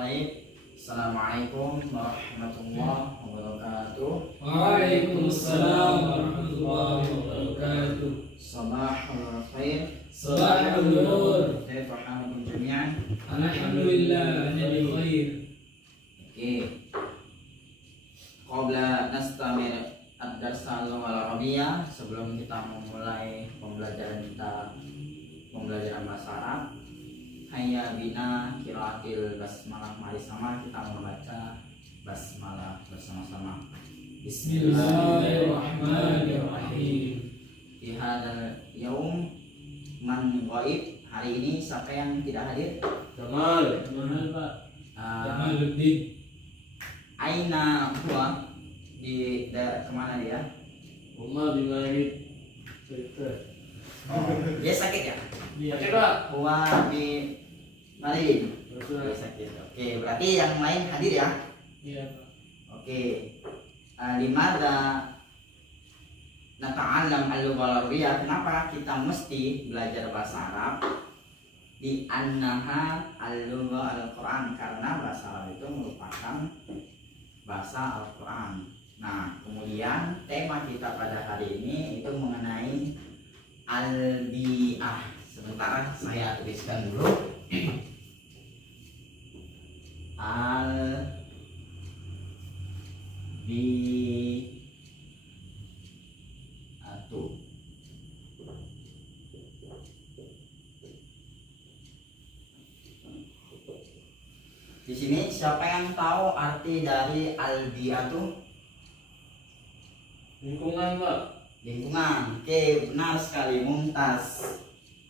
Baik. Assalamualaikum warahmatullahi wabarakatuh. Waalaikumsalam warahmatullahi wabarakatuh. Sabahul khair. Sabahul nur. Kaifa halukum jami'an? Alhamdulillah ana bi khair. Oke. Qabla nastamir ad-darsa al-arabiyyah, sebelum kita memulai pembelajaran bahasa Arab, hayya bina qiraatil basmalah. Mari sama kita membaca basmalah bersama-sama. Bismillahirrahmanirrahim. Di hadzal yaum man ghaib, hari ini siapa yang tidak hadir? Jamal Pak. Jamaluddin. Aina huwa, di kemana dia? Umar bin Malik. Cerita. Dia sakit ya? Iya, Pak. Huwa bi Marin. Betul. Dia sakit. Oke, berarti yang lain hadir ya? Iya, Pak. Oke. Limadha nata'allam al-lughah al-arabiyyah? Kenapa kita mesti belajar bahasa Arab? Di annaha al-lughah al-Qur'an, karena bahasa Arab itu merupakan bahasa Al-Qur'an. Nah, kemudian tema kita pada hari ini itu mengenai al-bi'ah. Sebentar saya tuliskan dulu. Al-bi'atu. Di sini siapa yang tahu arti dari al-bi'atu? Lingkungan, Pak. Lingkungan. Oke, benar sekali, mumtaz.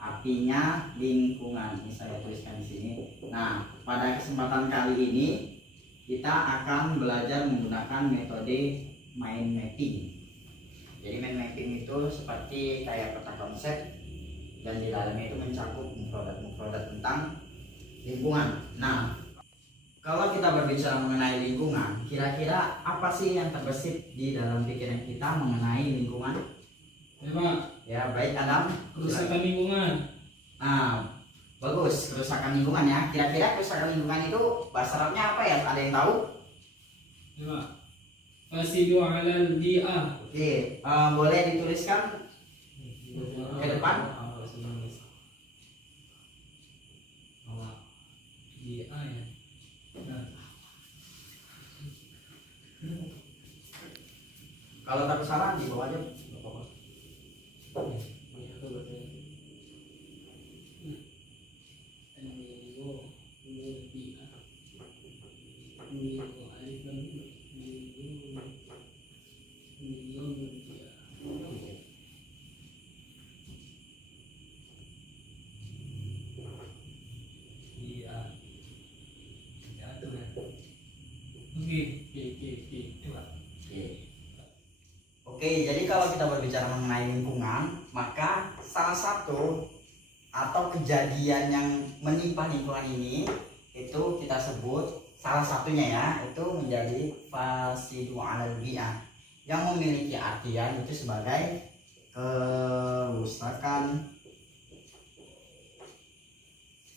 Artinya lingkungan. Ini saya tuliskan di sini. Nah, pada kesempatan kali ini kita akan belajar menggunakan metode mind mapping. Jadi mind mapping itu seperti kayak peta konsep, dan di dalamnya itu mencakup mufradat tentang lingkungan. Nah, kalau kita berbicara mengenai lingkungan, kira-kira apa sih yang terbesit di dalam pikiran kita mengenai lingkungan? Ya, Pak. Ya, baik Adam. Kerusakan lingkungan. Nah, bagus, kerusakan lingkungan ya. Kira-kira kerusakan lingkungan itu bahasa Arabnya apa ya? Ada yang tahu? Ya, Pak. Fasidu 'alal bi'ah. Oke, boleh dituliskan ke depan. Bi'ah ya. Kalau tak salah di bawah aja. Nggak apa-apa. Oke, jadi kalau kita berbicara mengenai lingkungan, maka salah satu atau kejadian yang menimpa lingkungan ini itu kita sebut, salah satunya ya, itu menjadi fasidu 'alal bi'ah, yang memiliki artian itu sebagai kerusakan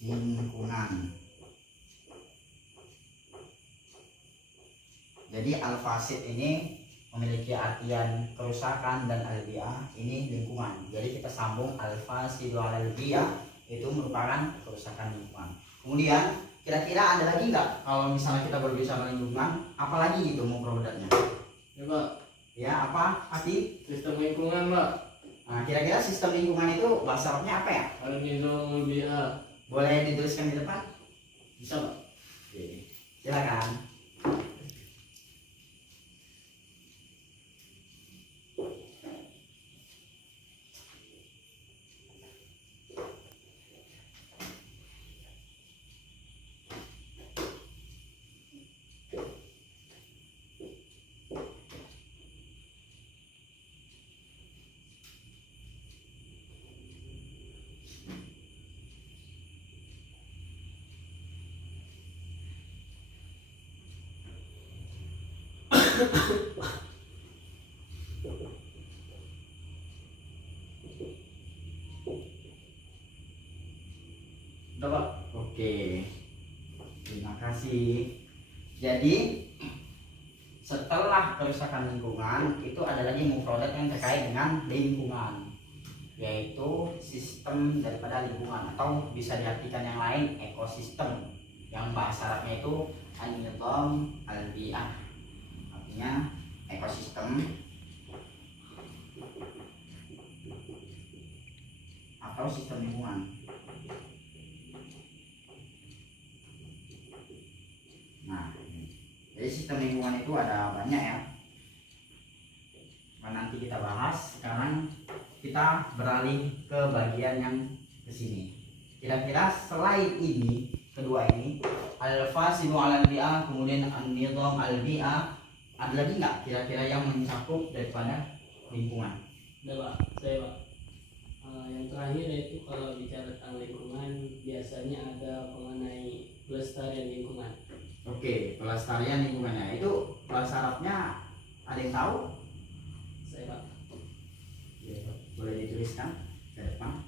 lingkungan. Jadi al-fasid ini memiliki artian kerusakan, dan al-bi'ah ini lingkungan. Jadi kita sambung al-fasidu 'alal bi'ah itu merupakan kerusakan lingkungan. Kemudian kira-kira ada lagi nggak kalau misalnya kita berbicara lingkungan, apalagi gitu mau produknya? Ya, Pak. Ya, apa? Pasti Sistem lingkungan, Pak. Nah, kira-kira sistem lingkungan itu bahasa Arabnya apa ya? Al-nizamul bi'ah. Boleh dituliskan di depan? Bisa, Pak. Oke, silakan. Udah Pak? Oke, terima kasih. Jadi setelah kerusakan lingkungan itu ada lagi mufradat yang terkait dengan lingkungan, yaitu sistem daripada lingkungan, atau bisa diartikan yang lain ekosistem, yang bahasa Arabnya itu an-nizam al-bi'ah, artinya ekosistem atau sistem lingkungan. Nah, jadi sistem lingkungan itu ada banyak ya. Nanti kita bahas. Sekarang kita beralih ke bagian yang kesini. Kira-kira selain ini, kedua ini, al-fasidu alal bi'ah, kemudian an-nizam al-bi'ah, ada lagi nggak kira-kira yang mencakup daripada lingkungan? Ada Pak, saya Pak. Yang terakhir yaitu kalau bicara tentang lingkungan biasanya ada mengenai pelestarian lingkungan. Oke, pelestarian lingkungannya itu bahasa Arabnya ada yang tahu? Saya Pak. Ya, boleh dituliskan ke depan.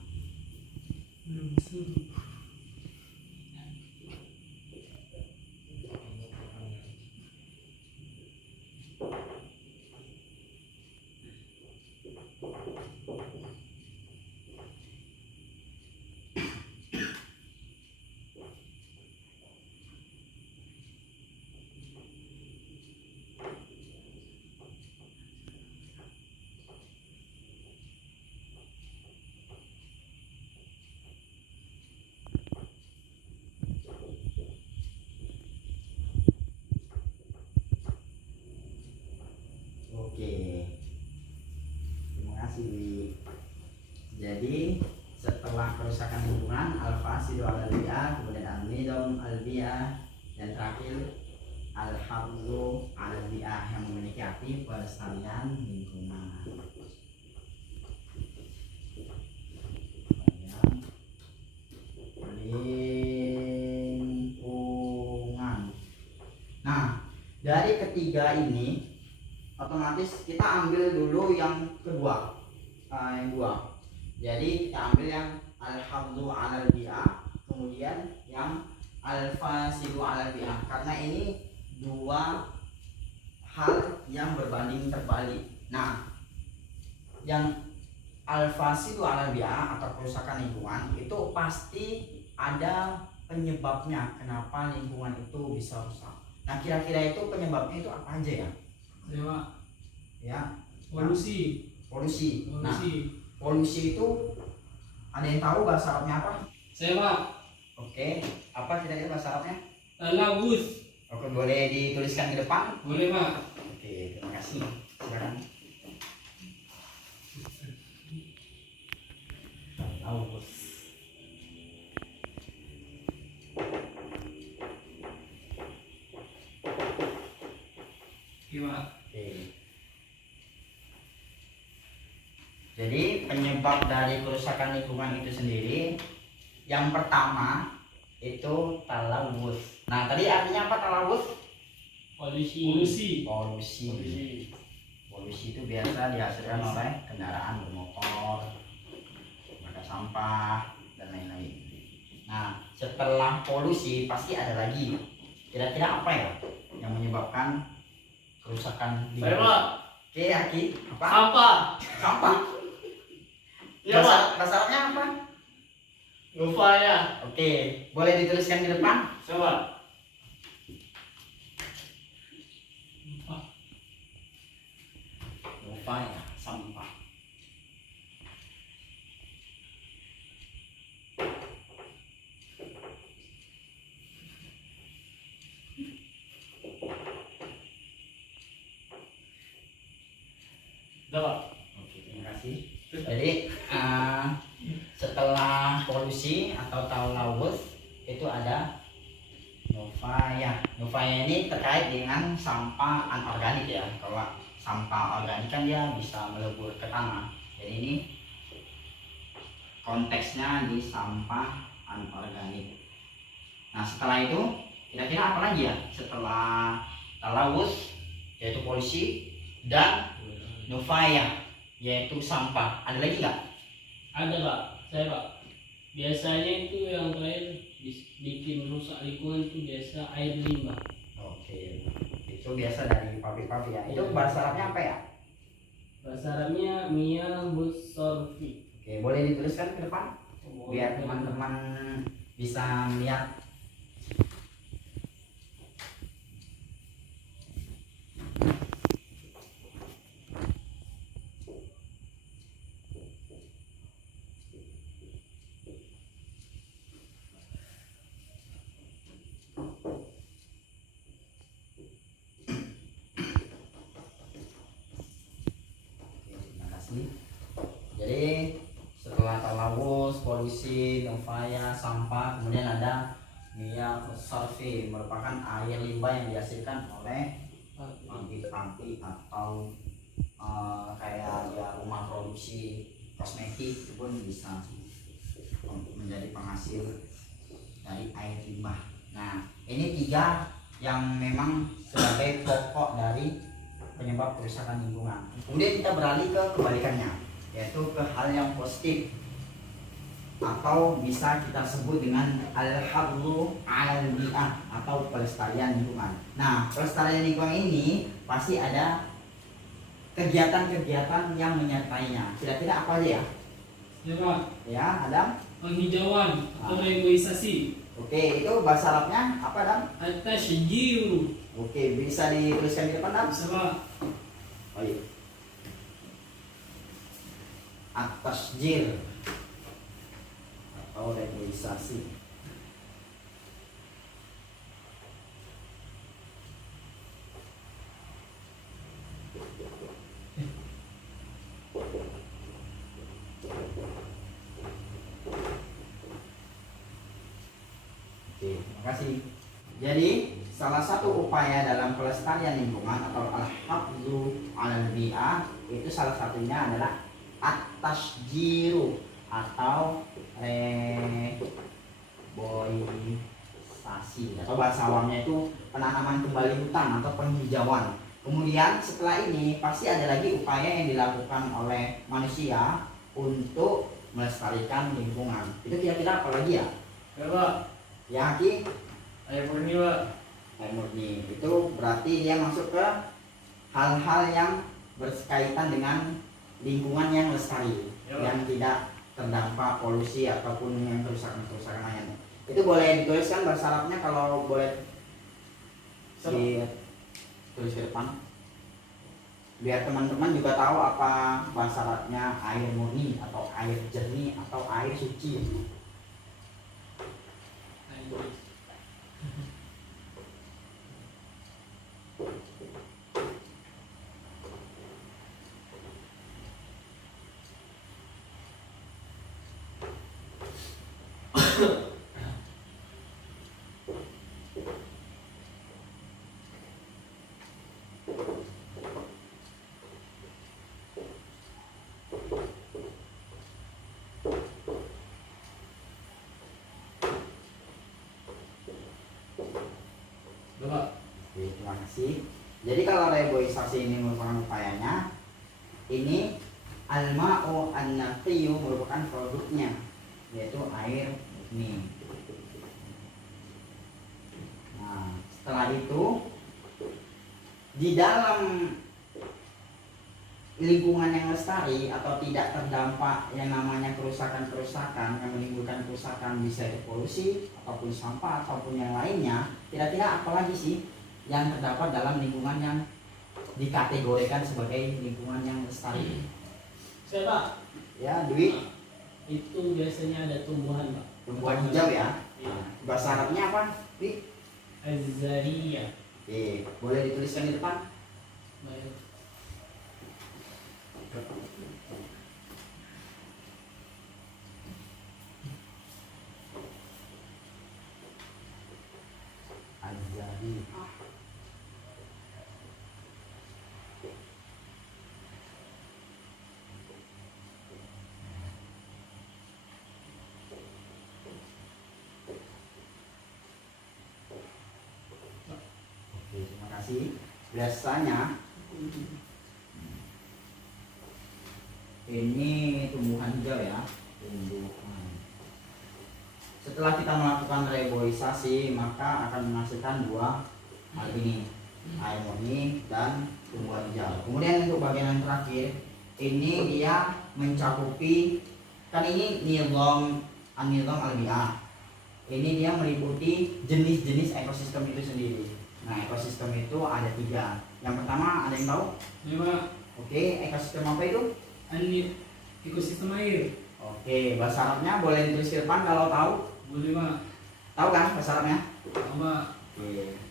Oke, terima kasih. Jadi setelah kerusakan lingkungan, al-fasidu alal bi'ah, kemudian an-nizam al-bi'ah, dan terakhir al-hafzu alal bi'ah, yang memiliki arti pelestarian lingkungan. Lingkungan. Nah, dari ketiga ini otomatis kita ambil dulu yang kedua, yang dua. Jadi kita ambil yang al-hafzu alal bi'ah, kemudian yang al-fasidu alal bi'ah, karena ini dua hal yang berbanding terbalik. Nah, yang al-fasidu alal bi'ah atau kerusakan lingkungan itu pasti ada penyebabnya, kenapa lingkungan itu bisa rusak. Nah, kira-kira itu penyebabnya itu apa aja ya? Saya Pak. Ya, Polusi. polusi. Nah, Polusi. polusi itu ada yang tahu bahasa Arabnya apa? Saya Pak. Oke, apa kira-kira bahasa Arabnya? Talawus. Oke, boleh dituliskan di depan? Boleh Pak. Oke, terima kasih. Silakan. Talawus. Gimana? Oke. Jadi penyebab dari kerusakan lingkungan itu sendiri, yang pertama itu talawus. Nah, tadi artinya apa talawus? Polusi. Polusi. Polusi itu biasa dihasilkan oleh kendaraan bermotor, ada sampah dan lain-lain. Nah, setelah polusi pasti ada lagi. Kira-kira apa ya yang menyebabkan kerusakan Saya lingkungan? Pak. Oke, Aki. Apa? Sampah. Sampah. Iya Pak. Bahasa Arabnya apa? Upaya. Oke, boleh dituliskan di depan? Coba. Upaya sampah. Coba. Oke, terima kasih. Jadi setelah polusi atau talawus itu ada nufaya. Nufaya ini terkait dengan sampah anorganik ya. Kalau sampah organik kan dia bisa melebur ke tanah. Jadi ini konteksnya di sampah anorganik. Nah, setelah itu kira-kira apa lagi ya? Setelah talawus yaitu polusi dan nufaya yaitu sampah, ada lagi nggak? Ada Pak. Saya Pak. biasanya itu yang terakhir bikin rusak lingkungan itu biasa air limbah. Oke, itu biasa dari pabrik-pabrik ya. Itu bahasa Arabnya apa ya? Bahasa Arabnya Mia Musorfi. Oke, boleh dituliskan ke depan biar teman-teman bisa melihat. Terima kasih. Jadi setelah talawus, polusi, upaya, sampah, kemudian ada mia sarfi, merupakan air limbah yang dihasilkan oleh pabrik-pabrik atau kayak ya rumah produksi kosmetik itu pun bisa menjadi penghasil dari air limbah. Nah, ini 3 yang memang sebagai pokok dari penyebab kerusakan lingkungan. Kemudian kita beralih ke kebalikannya, yaitu ke hal yang positif atau bisa kita sebut dengan al-hafdzu 'alal bi'ah atau pelestarian lingkungan. Nah, pelestarian lingkungan ini pasti ada kegiatan-kegiatan yang menyertainya. Kira-kira apa aja ya? Ya Pak, Ya, ada. penghijauan atau reboisasi. Oke, itu bahasa Arabnya apa, Dam? At-tashjiru. Oke, bisa dituliskan di depan, Dam? Bisa Pak. Oh iya. At-tashjir atau reboisasi. Oke, terima kasih. Jadi, salah satu upaya dalam pelestarian lingkungan atau al-hafdzu 'alal bi'ah itu salah satunya adalah at-tashjiru atau reboisasi atau bahasa awamnya itu penanaman kembali hutan atau penghijauan. Kemudian setelah ini pasti ada lagi upaya yang dilakukan oleh manusia untuk melestarikan lingkungan. Itu kira-kira apa lagi ya? Ya Pak, Ya, Ki? air murni Pak. Air murni itu berarti dia masuk ke hal-hal yang berkaitan dengan lingkungan yang lestari, Ya, yang tidak terdampak polusi ataupun yang kerusakan-kerusakan lainnya. Itu boleh dituliskan bahasa Arabnya kalau boleh ditulis ke depan biar teman-teman juga tahu apa bahasa Arabnya air murni atau air jernih atau air suci. Air murni. Bapak. Oke, terima kasih. Jadi kalau reboisasi ini merupakan upayanya, ini al-ma'u an-naqiyyu merupakan produknya, yaitu air murni. Nah, setelah itu di dalam lingkungan yang lestari atau tidak terdampak yang namanya kerusakan-kerusakan yang menimbulkan kerusakan, bisa itu polusi ataupun sampah ataupun yang lainnya, kira-kira apa lagi sih yang terdapat dalam lingkungan yang dikategorikan sebagai lingkungan yang lestari? Saya Pak, Ya, Dwi, itu biasanya ada tumbuhan Pak. tumbuhan hijau ya. Iya. Bahasa Arabnya apa, Dwi? Az-zariyah. Oke, boleh dituliskan di depan? Baik. Az-zari. Oke, terima kasih. Biasanya ini tumbuhan hijau ya, tumbuhan setelah kita melakukan reboisasi maka akan menghasilkan dua hal ini, air murni dan tumbuhan hijau. Kemudian untuk bagian yang terakhir ini dia mencakupi, kan ini nilom albiah. Ini dia meliputi jenis-jenis ekosistem itu sendiri. Nah, ekosistem itu ada 3. Yang pertama ada yang tahu? Lima. Oke, ekosistem apa itu? Ekosistem air. Oke, bahasa Arabnya boleh ditulis di depan kalau tahu. Boleh Pak. Tahu kan bahasa Arabnya? Sama. Oke.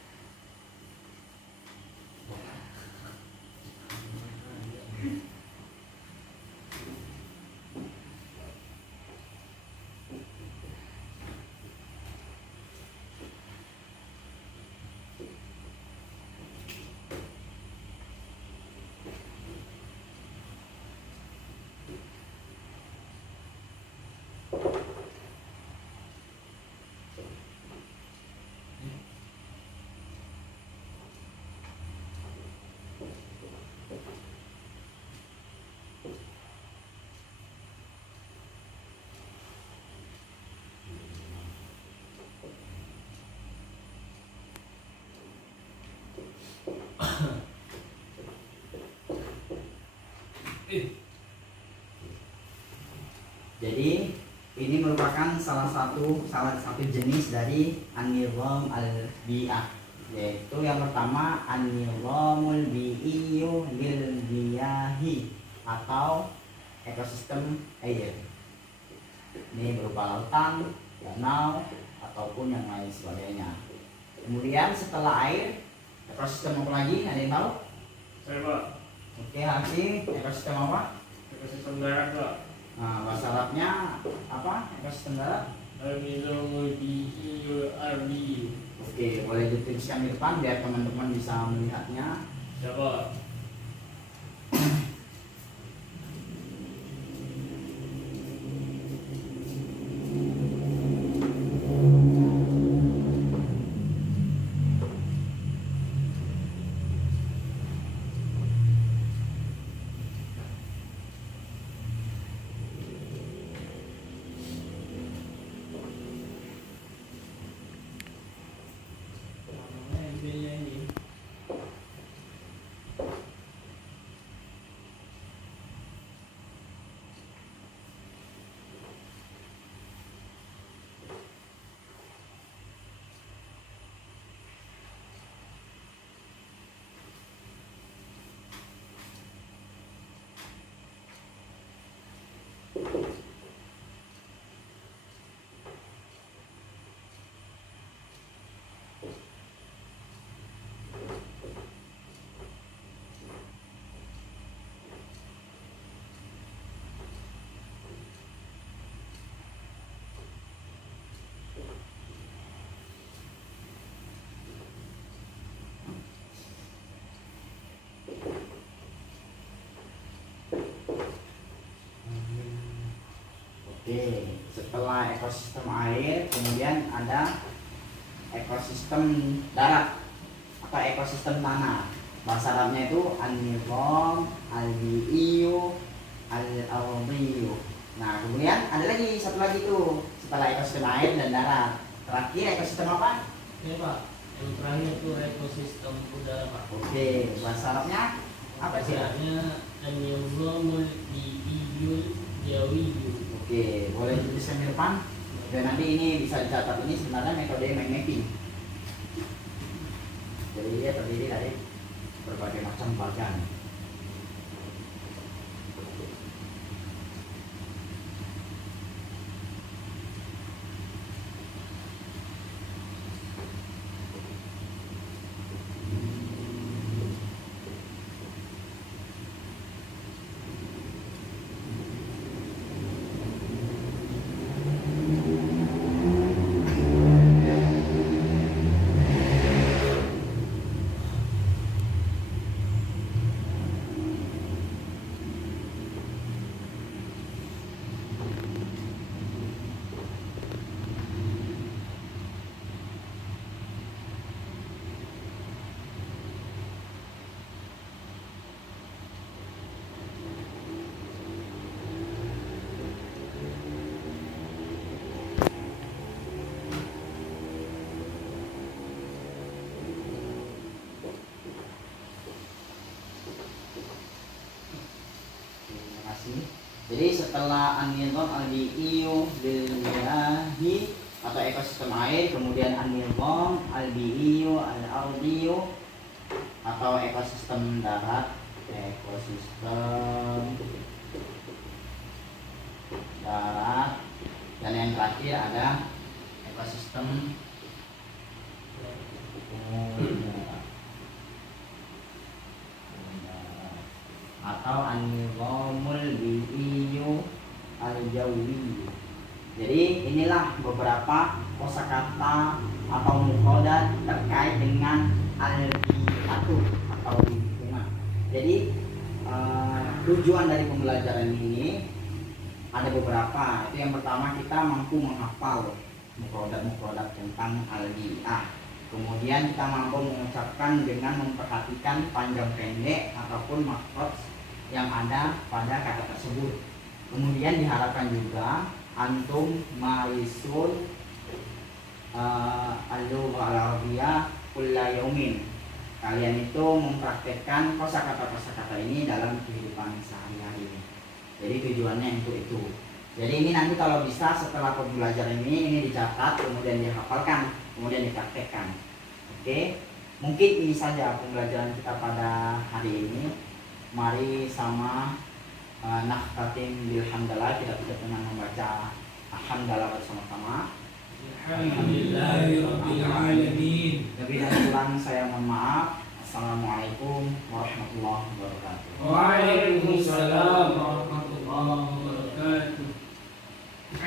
Jadi ini merupakan salah satu jenis dari an-nizam al-bi'ah, yaitu yang pertama an-nizamul bi'iyyu lil biyahi atau ekosistem air. Ini berupa lautan, danau ataupun yang lain sebagainya. Kemudian setelah air, ekosistem apa lagi? Ada yang tahu? Saya Pak. Oke, Haji, ekosistem apa? Ekosistem darat Pak. Nah, bahasa Arabnya apa? Ekosistem darat? Al-nizamul bi'iyyu ardi. Oke, boleh dituliskan di depan biar teman-teman bisa melihatnya. Siapa? Oke, setelah ekosistem air, kemudian ada ekosistem darat atau ekosistem tanah. Bahasa Arabnya itu an-nizam al-bi'iyyu al-ardiyyu. Nah, kemudian ada lagi satu lagi tuh setelah ekosistem air dan darat. Terakhir ekosistem apa? Ya Pak. Yang terakhir itu ekosistem udara Pak. Oke, bahasa Arabnya apa sih? Bahasanya an-nizamul bi'iyyu jawiyyu. Oke, boleh dituliskan di depan. Dan nanti ini bisa dicatat, ini sebenarnya metode mind mapping. Jadi dia terdiri dari berbagai macam bagian. Jadi setelah an-nizam al-bi'i billahi atau ekosistem air, kemudian an-nizam al-bi'i al-ardi atau ekosistem darat, ekosistem darat, dan yang terakhir ada ekosistem udara atau an-nizamul bi'iyyu al-jawi. Jadi inilah beberapa kosakata atau mufradat terkait dengan al-bi'atu atau lingkungan. Jadi tujuan dari pembelajaran ini ada beberapa. Itu yang pertama, kita mampu menghafal mufradat tentang al-bi'ah. Kemudian kita mampu mengucapkan dengan memperhatikan panjang pendek ataupun makhraj yang ada pada kata tersebut. Kemudian diharapkan juga antum marisun al-lugha al-arabiyyah kulla yaumin. Kalian itu mempraktekkan kosakata ini dalam kehidupan sehari-hari. Jadi tujuannya untuk itu. Jadi ini nanti kalau bisa setelah pembelajaran ini dicatat, kemudian dihafalkan, kemudian dipraktekkan. Oke, mungkin ini saja pembelajaran kita pada hari ini. Mari sama nakhtatim bil hamdalah. Kita tidak pernah membaca alhamdulillah bersama-sama. Alhamdulillahirabbil alamin. Lebih dan kurang saya mohon maaf. Assalamualaikum warahmatullahi wabarakatuh. Waalaikumsalam warahmatullahi wabarakatuh.